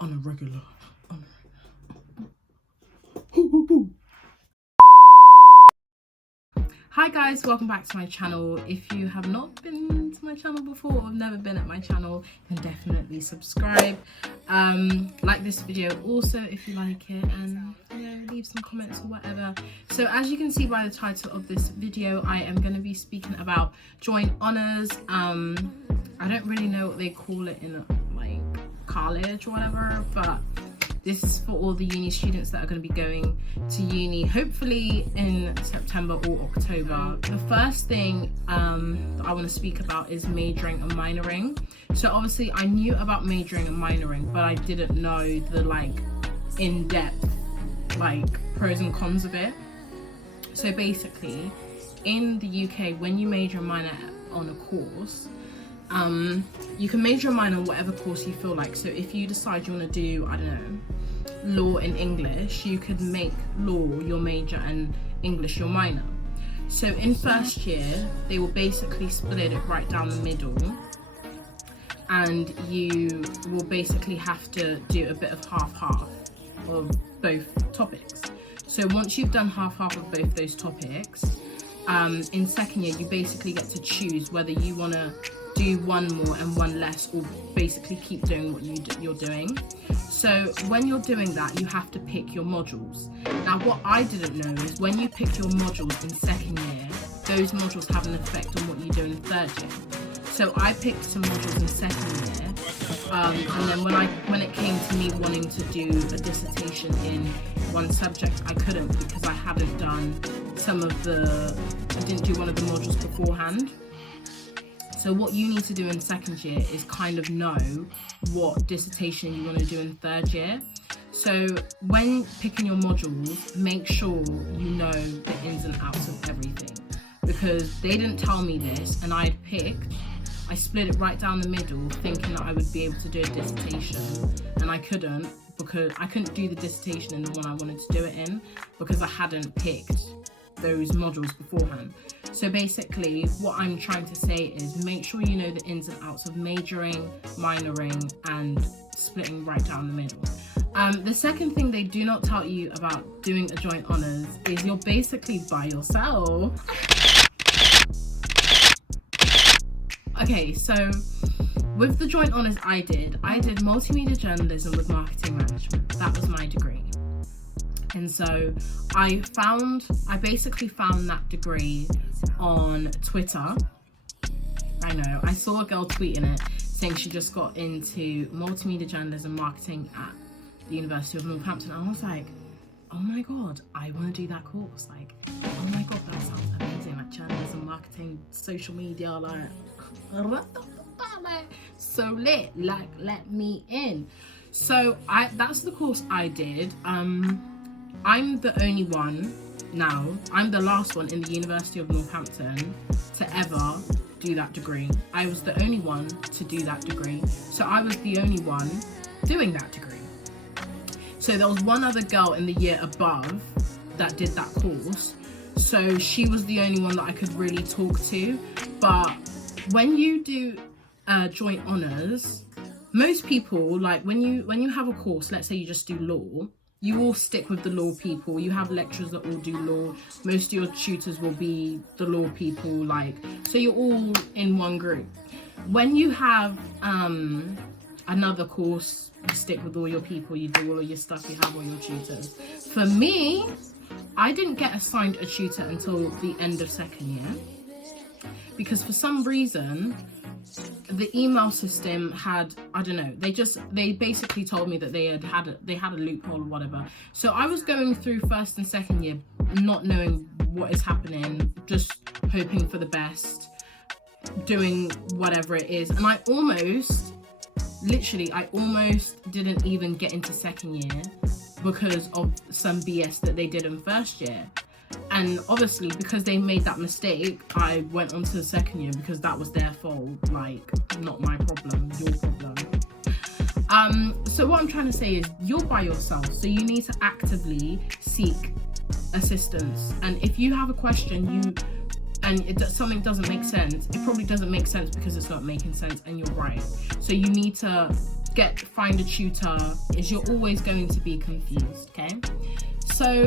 on a regular. Hi guys, welcome back to my channel. If you have not been to my channel before or never been at my channel, then definitely subscribe. Like this video also if you like it, and leave some comments or whatever. So as you can see by the title of this video, I am going to be speaking about joint honours. I don't really know what they call it in like college or whatever, but this is for all the uni students that are going to be going to uni, hopefully in September or October. The first thing that I want to speak about is majoring and minoring. So obviously I knew about majoring and minoring, but I didn't know the like in-depth like pros and cons of it. So basically in the UK, when you major and minor on a course, you can major and minor on whatever course you feel like. So if you decide you want to do, I don't know, law and English, you could make law your major and English your minor. So in first year, they will basically split it right down the middle, and you will basically have to do a bit of half-half of both topics. So once you've done half-half of both those topics, in second year, you basically get to choose whether you want to do one more and one less, or basically keep doing what you're doing. So when you're doing that, you have to pick your modules. Now what I didn't know is when you pick your modules in second year, those modules have an effect on what you do in third year. So I picked some modules in second year, and then when it came to me wanting to do a dissertation in one subject, I couldn't because I hadn't done I didn't do one of the modules beforehand. So what you need to do in second year is kind of know what dissertation you want to do in third year. So when picking your modules, make sure you know the ins and outs of everything, because they didn't tell me this, and I split it right down the middle thinking that I would be able to do a dissertation, and I couldn't, because I couldn't do the dissertation in the one I wanted to do it in because I hadn't picked those modules beforehand. So basically what I'm trying to say is make sure you know the ins and outs of majoring, minoring, and splitting right down the middle. The second thing they do not tell you about doing a joint honours is you're basically by yourself. Okay, so with the joint honours I did multimedia journalism with marketing management. That was my degree. And so I basically found that degree on Twitter. I know, I saw a girl tweeting it saying she just got into multimedia journalism marketing at the University of Northampton. And I was like, oh my God, I want to do that course. Like, oh my God, that sounds amazing. Like journalism, marketing, social media, like so lit, like let me in. So that's the course I did. I'm the only one now, I'm the last one in the University of Northampton to ever do that degree. I was the only one to do that degree. So I was the only one doing that degree. So there was one other girl in the year above that did that course. So she was the only one that I could really talk to. But when you do joint honours, most people, like when you have a course, let's say you just do law, you all stick with the law people. You have lecturers that all do law. Most of your tutors will be the law people, like, so you're all in one group. When you have another course, you stick with all your people, you do all of your stuff, you have all your tutors. For me, I didn't get assigned a tutor until the end of second year, because for some reason the email system had, I don't know, they basically told me that they had a loophole or whatever. So I was going through first and second year not knowing what is happening, just hoping for the best, doing whatever it is, and I almost didn't even get into second year because of some BS that they did in first year. And obviously because they made that mistake, I went on to the second year because that was their fault, like not my problem, your problem. So what I'm trying to say is you're by yourself, so you need to actively seek assistance. And if you have a question, something doesn't make sense, it probably doesn't make sense because it's not making sense, and you're right. So you need to find a tutor is you're always going to be confused, okay? So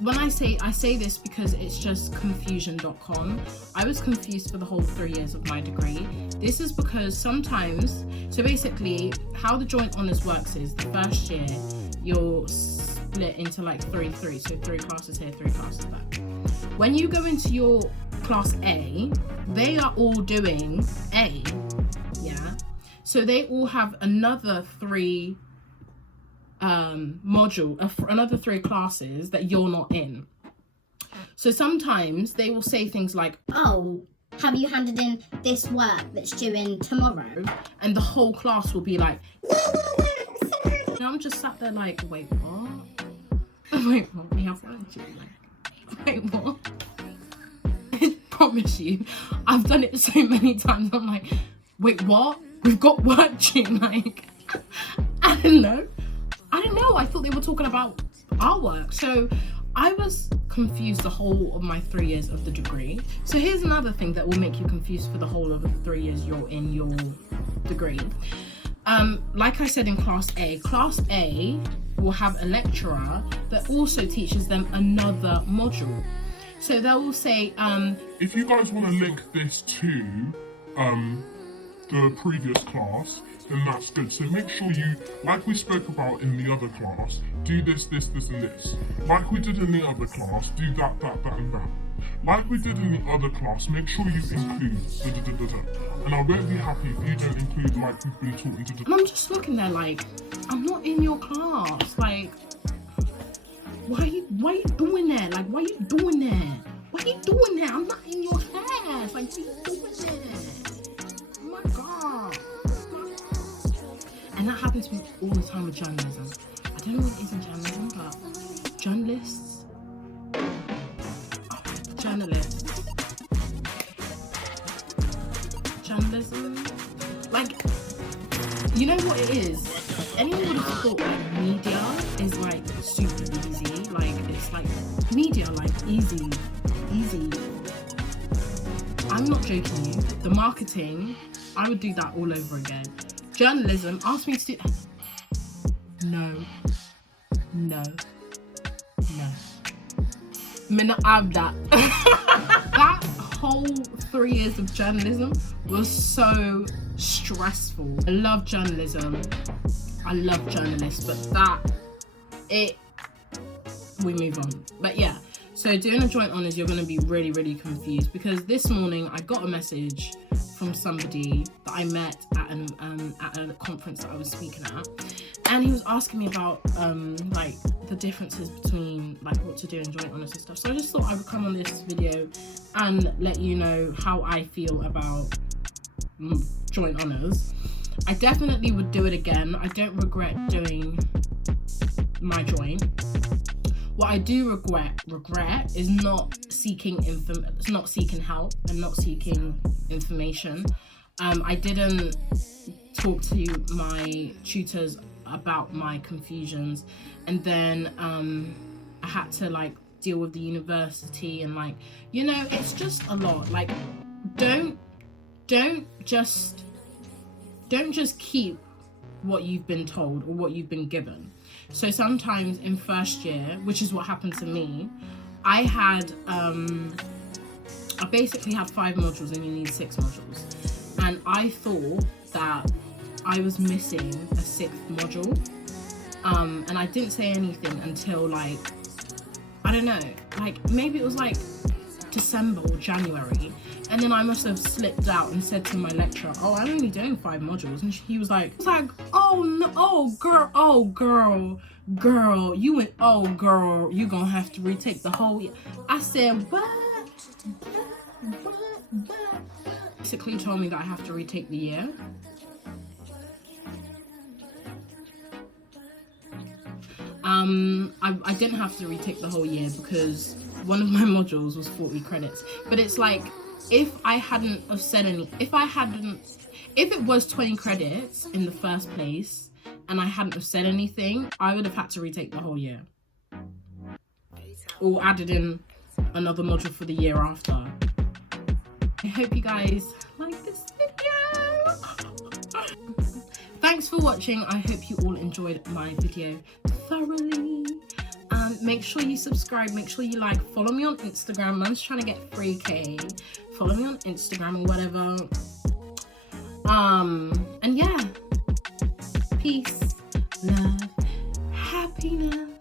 when I say this because it's just confusion.com. I was confused for the whole 3 years of my degree. This is because sometimes, so basically how the joint honours works is the first year you're split into like 3-3, so 3 classes here, 3 classes there. When you go into your class A, they are all doing A, yeah? So they all have another 3 another 3 classes that you're not in. So sometimes they will say things like, oh, have you handed in this work that's due in tomorrow? And the whole class will be like, and I'm just sat there like, wait, what? Wait, what? We have work due? Wait, what? I promise you, I've done it so many times. I'm like, wait, what? We've got work due? Like, I don't know. I thought they were talking about our work. So I was confused the whole of my 3 years of the degree. So here's another thing that will make you confused for the whole of the 3 years you're in your degree. Like I said in Class A will have a lecturer that also teaches them another module. So they will say, if you guys want to link this to the previous class, then that's good. So make sure you, like we spoke about in the other class, do this, this, this, and this. Like we did in the other class, do that, that, that, and that. Like we did in the other class, make sure you include da, da, da, da, da. And I won't be happy if you don't include like we've been talking to. And I'm just looking there like, I'm not in your class. Like, why are you doing that? Like, why are you doing that? Why are you doing that? I'm not in your class. Like, why are you doing that? Oh my God. And that happens to me all the time with journalism. I don't know what it is in journalism, but journalists, journalism, like, you know what it is? Anyone would have thought like media is like super easy, like it's like media, like easy. I'm not joking you. The marketing, I would do that all over again. Journalism, ask me to do, no. Me not have that. That whole 3 years of journalism was so stressful. I love journalism. I love journalists, but we move on. But yeah, so doing a joint honours, you're going to be really, really confused because this morning I got a message from somebody that I met at a conference that I was speaking at, and he was asking me about like the differences between like what to do in joint honours and stuff. So I just thought I would come on this video and let you know how I feel about joint honours. I definitely would do it again. I don't regret doing my joint. What I do regret is not seeking help and not seeking information. I didn't talk to my tutors about my confusions, and then I had to like deal with the university, and like, you know, it's just a lot. Like, don't just keep what you've been told or what you've been given. So sometimes in first year, which is what happened to me, I basically had 5 modules and you need 6 modules. And I thought that I was missing a 6th module. And I didn't say anything until like, I don't know, like maybe it was like December or January. And then I must have slipped out and said to my lecturer, oh, I'm only doing 5 modules. And he was like, oh no, oh girl, you went, oh girl, you gonna have to retake the whole year. I said, what? Basically told me that I have to retake the year. I didn't have to retake the whole year because one of my modules was 40 credits. But it's like, if I hadn't have said if it was 20 credits in the first place and I hadn't have said anything, I would have had to retake the whole year. Or added in another module for the year after. I hope you guys like this video. Thanks thanks for watching. I hope you all enjoyed my video thoroughly. Make sure you subscribe, make sure you like, follow me on Instagram. I'm just trying to get 3K. Follow me on Instagram or whatever. And yeah, peace, love, happiness.